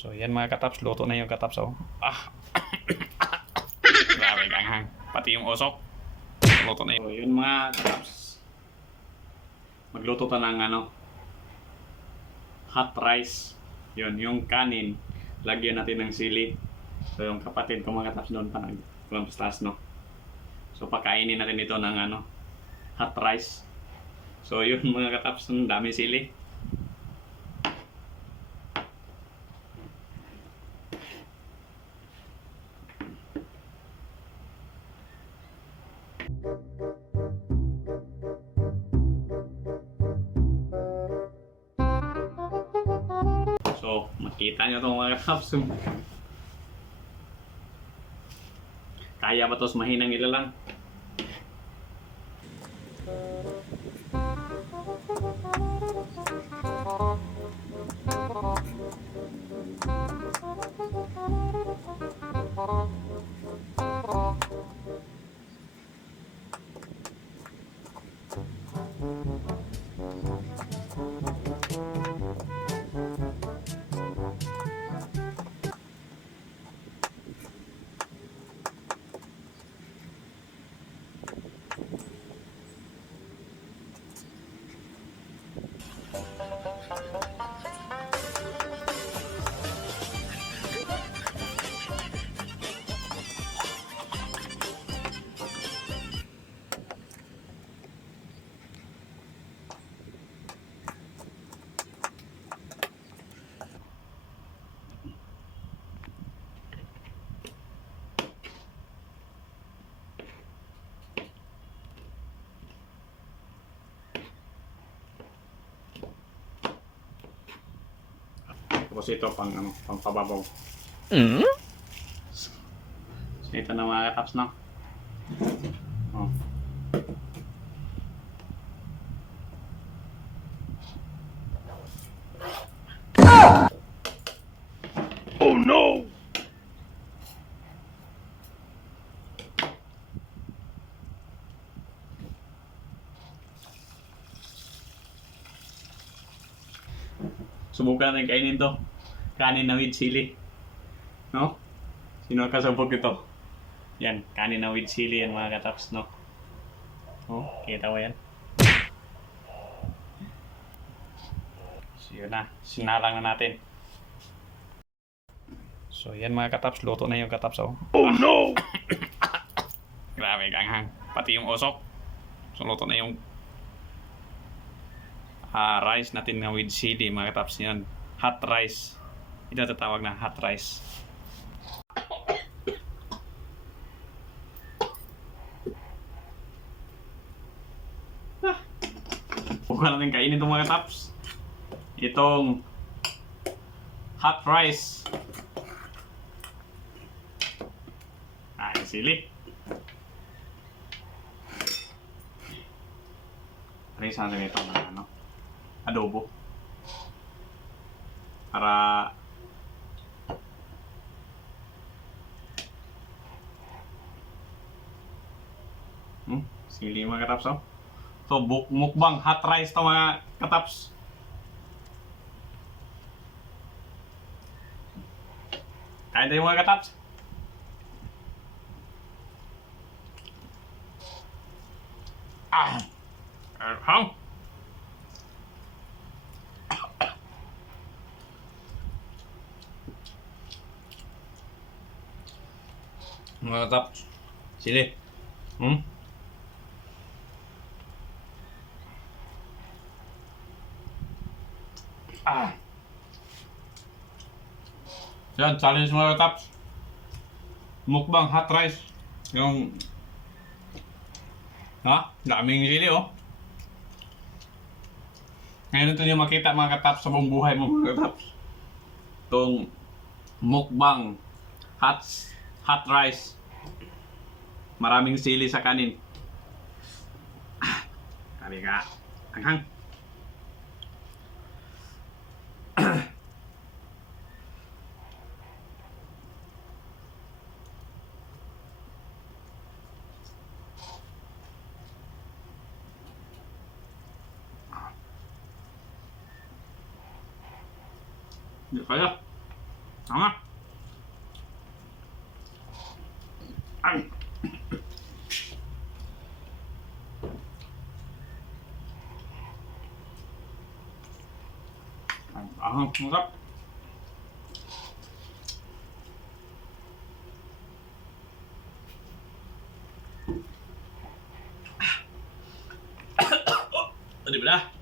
So yan mga kataps, luto na yung kataps oh. Grabe ganghang. Pati yung usok. Luto na yun. So yun mga kataps. Magluto ta ng hot rice. Yun, yung kanin. Lagyan natin ng sili. So yung kapatid ko mga kataps doon pa naglampas no. So pakainin natin ito ng hot rice. So yun mga kataps, ang dami sili. So, makita nyo itong mga kataps. Kaya ba ito mahinang ilalang? Tapos ito pang pababaw. So, ito na mga kataps na. Oh. Oh no! Subukan natin kainin to. Kanin na with sili. No? Sino kasabog ito? Yan, kanin na with sili yan mga kataps, no? Oh, kita mo yan? So yun na, sinalang na natin. So yan mga kataps, luto na yung kataps oh. Oh no! Grabe ganghang. Pati yung usok. So luto na yung rice natin na with sili mga kataps yan. Hot rice. Ito tatawag na hot rice. Huwag natin kainin itong mga kataps. Itong hot rice. Yung sili. Rin sa natin ito ng adobo. Para sili mga kataps oh. So mukbang hot rice to mga kataps. Kain tayo mga kataps. Hang. Mga kataps. Sili. Yan, challenge mga kataps. Mukbang hot rice. Yung daming sili oh. Ngayon ito nyo makita mga kataps sa buong buhay mo mga kataps. Itong mukbang hot rice. Maraming sili sa kanin. Kali ka. Anghang. Kaya Tama. Ay. Masarap. Di ba na?